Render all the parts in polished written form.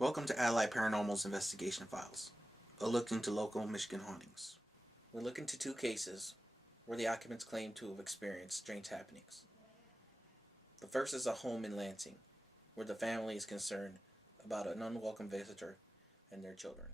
Welcome to Allied Paranormal's Investigation Files, a look into local Michigan hauntings. We're looking into two cases where the occupants claim to have experienced strange happenings. The first is a home in Lansing, where the family is concerned about an unwelcome visitor and their children.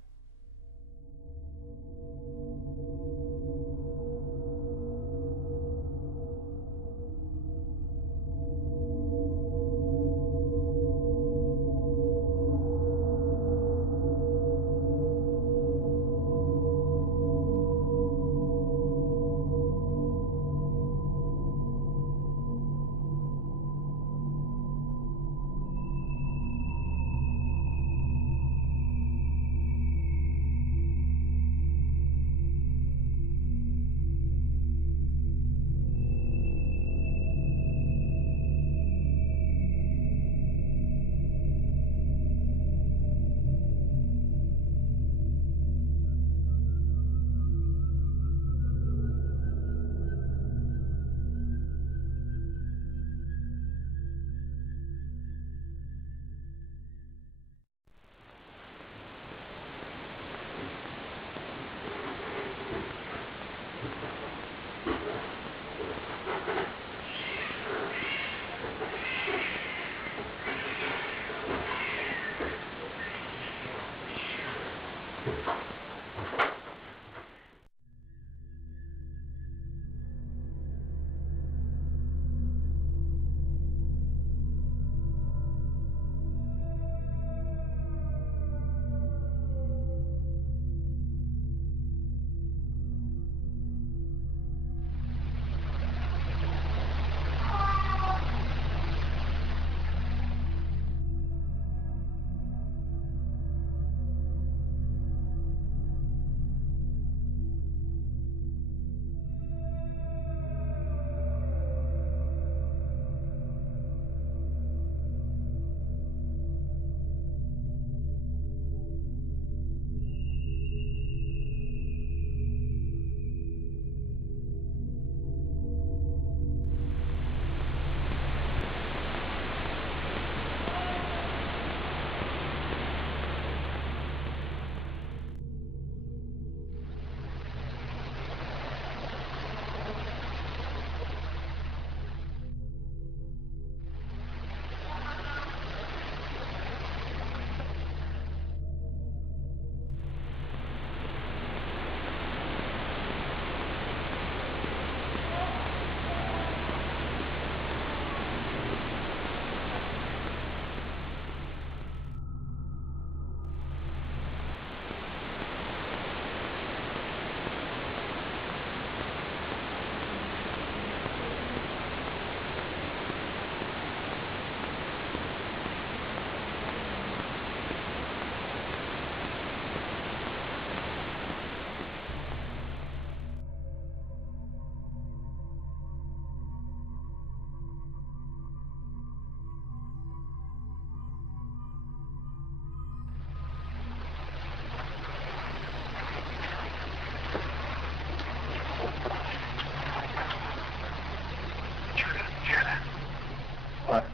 What?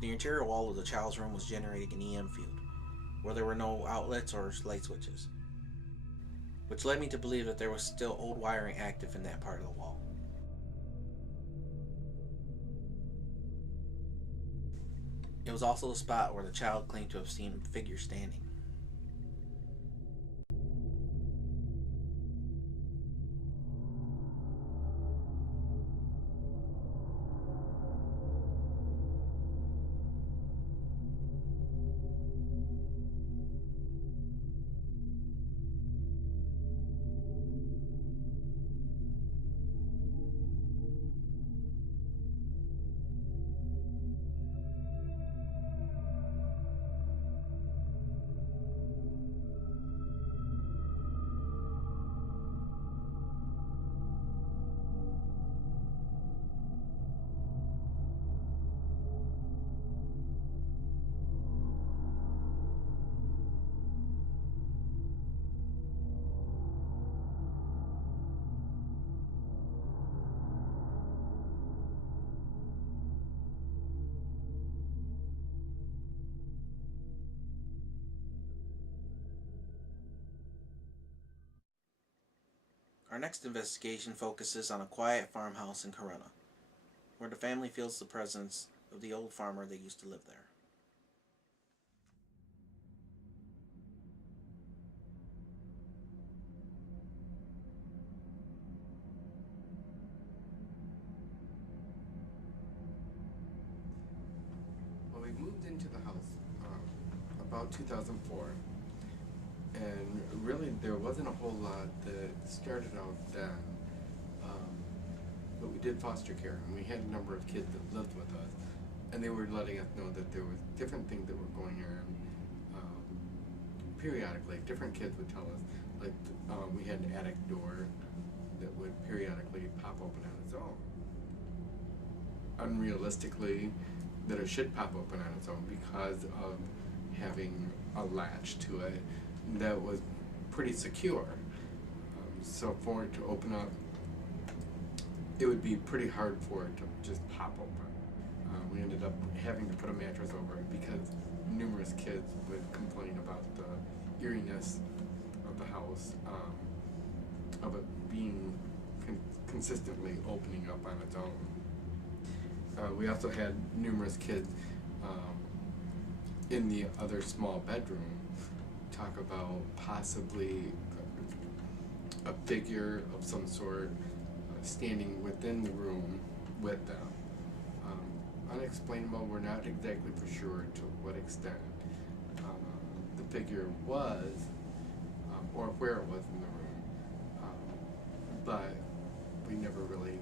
The interior wall of the child's room was generating an EM field, where there were no outlets or light switches, which led me to believe that there was still old wiring active in that part of the wall. It was also the spot where the child claimed to have seen a figure standing. Our next investigation focuses on a quiet farmhouse in Corunna, where the family feels the presence of the old farmer that used to live there. Well, we moved into the house about 2004, and really there wasn't a whole lot that started out then. Um, but we did foster care, and we had a number of kids that lived with us, and they were letting us know that there was different things that were going on. Periodically, different kids would tell us, like we had an attic door that would periodically pop open on its own. Unrealistically, that it should pop open on its own because of having a latch to it that was pretty secure. So for it to open up, it would be pretty hard for it to just pop open. We ended up having to put a mattress over it because numerous kids would complain about the eeriness of the house, of it being consistently opening up on its own. We also had numerous kids in the other small bedroom talk about possibly a figure of some sort standing within the room with them. Unexplainable, we're not exactly for sure to what extent the figure was or where it was in the room, but we never really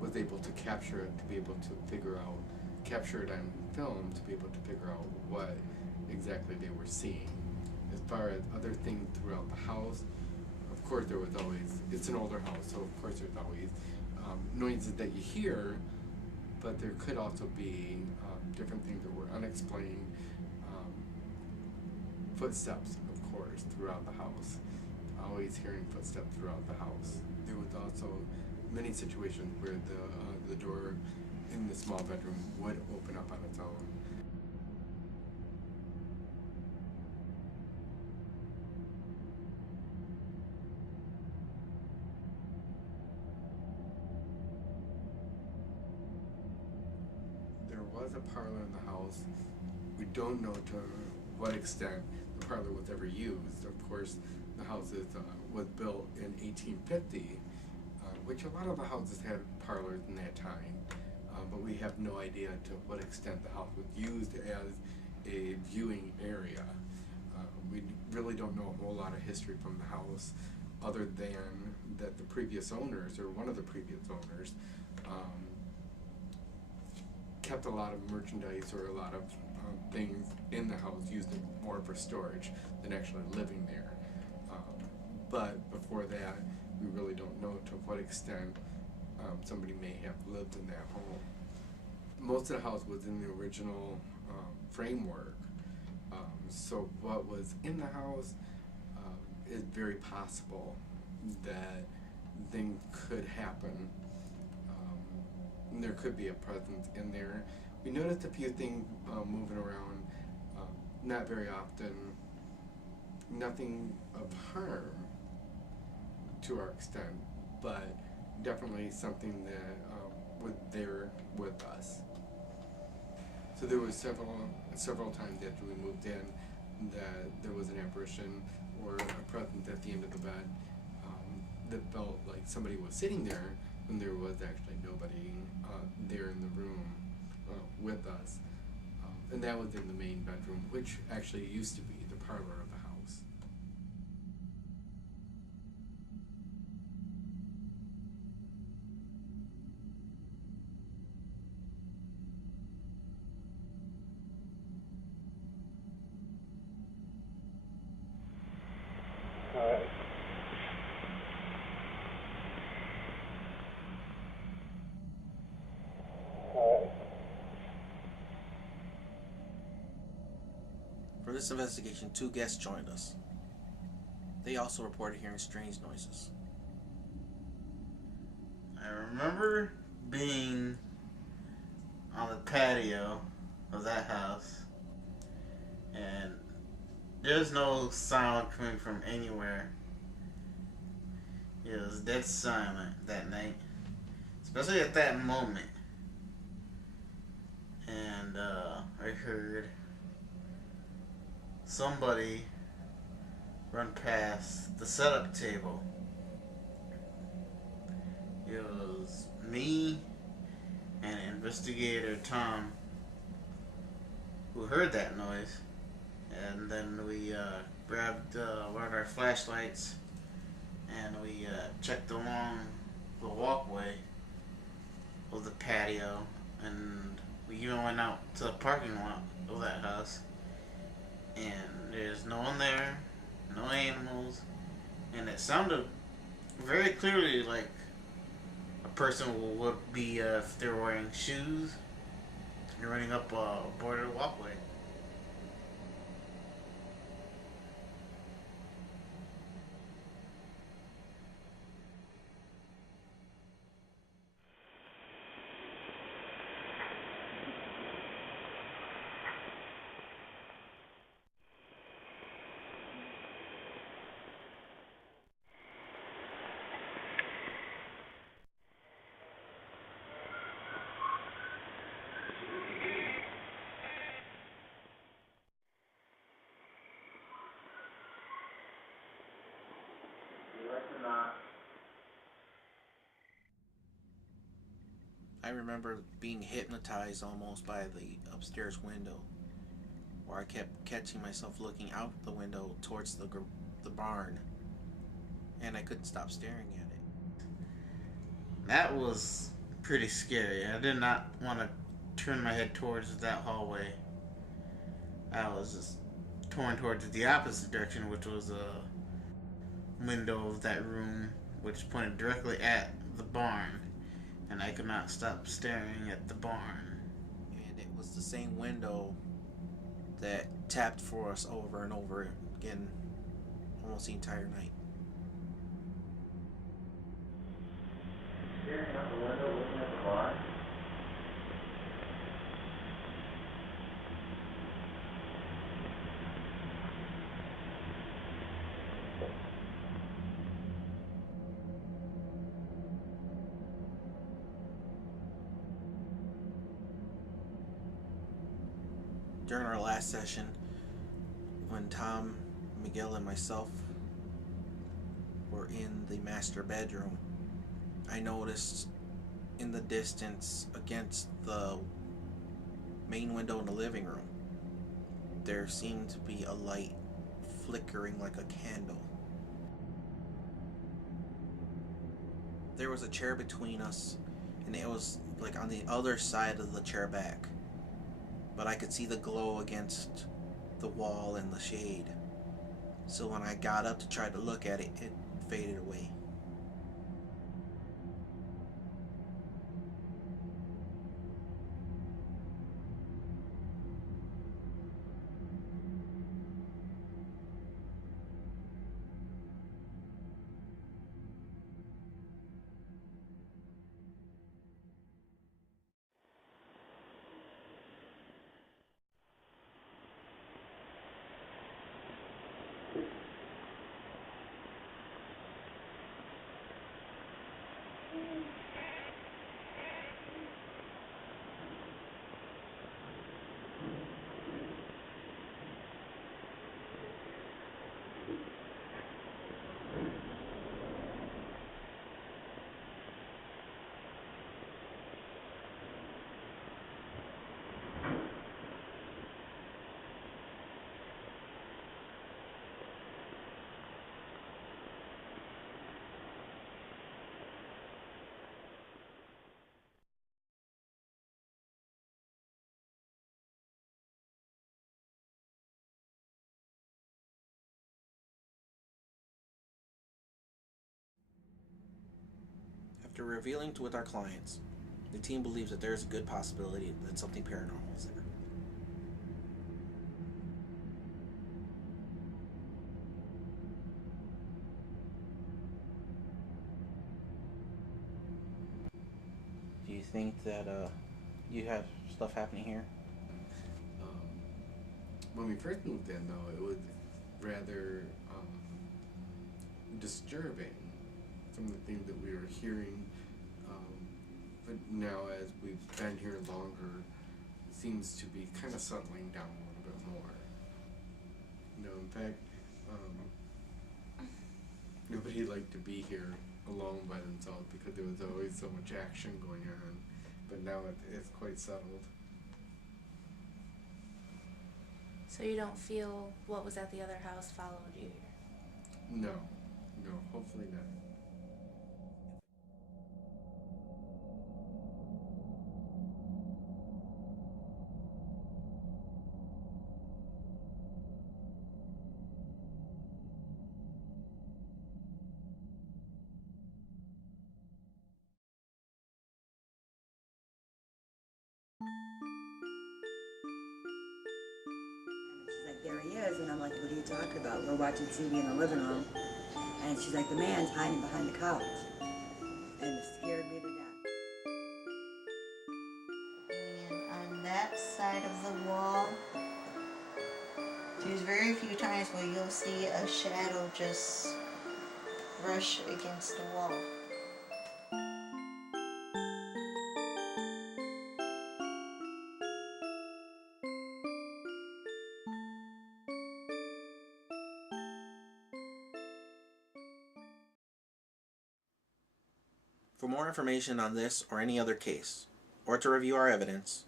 was able to capture it, to be able to figure out, capture it on film to be able to figure out what exactly they were seeing. As far as other things throughout the house, of course there was always, it's an older house, so of course there's always noises that you hear, but there could also be different things that were unexplained, footsteps, of course, throughout the house. Always hearing footsteps throughout the house. There was also many situations where the door in the small bedroom would open up on its own. There was a parlor in the house. We don't know to what extent the parlor was ever used. Of course, the house was built in 1850, which a lot of the houses had parlors in that time, but we have no idea to what extent the house was used as a viewing area. We really don't know a whole lot of history from the house, other than that the previous owners, or one of the previous owners, kept a lot of merchandise or a lot of things in the house, used it more for storage than actually living there. But before that, we really don't know to what extent somebody may have lived in that home. Most of the house was in the original framework, so what was in the house is very possible that things could happen. And there could be a presence in there. We noticed a few things moving around, not very often, nothing of harm to our extent, but definitely something that was there with us. So there was several times after we moved in that there was an apparition or a presence at the end of the bed that felt like somebody was sitting there when there was actually nobody there in the room with us. And that was in the main bedroom, which actually used to be the parlor of the house. Alright. Alright. For this investigation, 2 guests joined us. They also reported hearing strange noises. I remember being on the patio of that house, and there's no sound coming from anywhere. It was dead silent that night, especially at that moment. And I heard somebody run past the setup table. It was me and investigator Tom who heard that noise, and then we grabbed one of our flashlights and we checked along the walkway of the patio, and we even went out to the parking lot of that house, and there's no one there, no animals, and it sounded very clearly like a person would be if they're wearing shoes and running up a bordered walkway. I remember being hypnotized almost by the upstairs window, where I kept catching myself looking out the window towards the barn, and I couldn't stop staring at it. That was pretty scary. I did not want to turn my head towards that hallway. I was just torn towards the opposite direction, which was a window of that room, which pointed directly at the barn, and I could not stop staring at the barn. And it was the same window that tapped for us over and over again almost the entire night. Staring out the window, looking at the barn. During our last session, when Tom, Miguel, and myself were in the master bedroom, I noticed in the distance against the main window in the living room, there seemed to be a light flickering like a candle. There was a chair between us, and it was like on the other side of the chair back, but I could see the glow against the wall and the shade. So when I got up to try to look at it, it faded away. After revealing with our clients, the team believes that there is a good possibility that something paranormal is there. Do you think that you have stuff happening here? Um, when we first moved in, though, it was rather disturbing. some of the things that we were hearing, but now as we've been here longer, it seems to be kind of settling down a little bit more. In fact, nobody liked to be here alone by themselves because there was always so much action going on, but now it's quite settled. So you don't feel what was at the other house followed you here? No, hopefully not. She's like, there he is. And I'm like, what are you talking about? We're watching TV in the living room. And she's like, the man's hiding behind the couch. And it scared me to death. And on that side of the wall, there's very few times where you'll see a shadow just brush against the wall. For more information on this or any other case, or to review our evidence,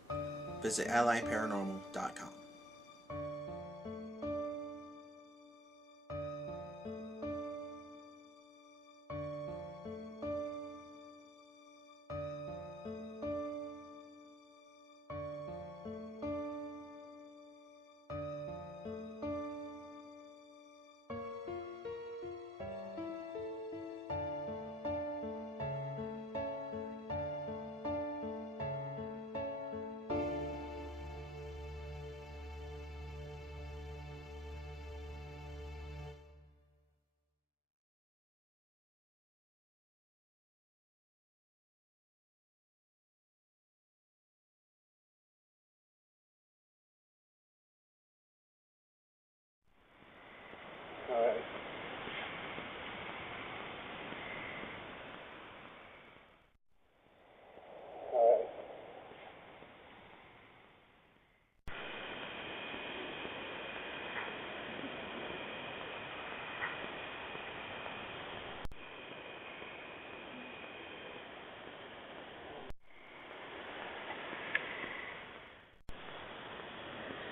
visit allyparanormal.com.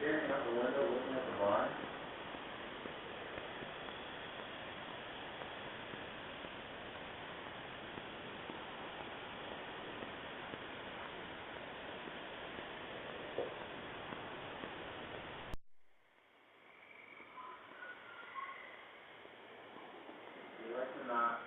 Staring out the window, looking at the barn. You reckon not?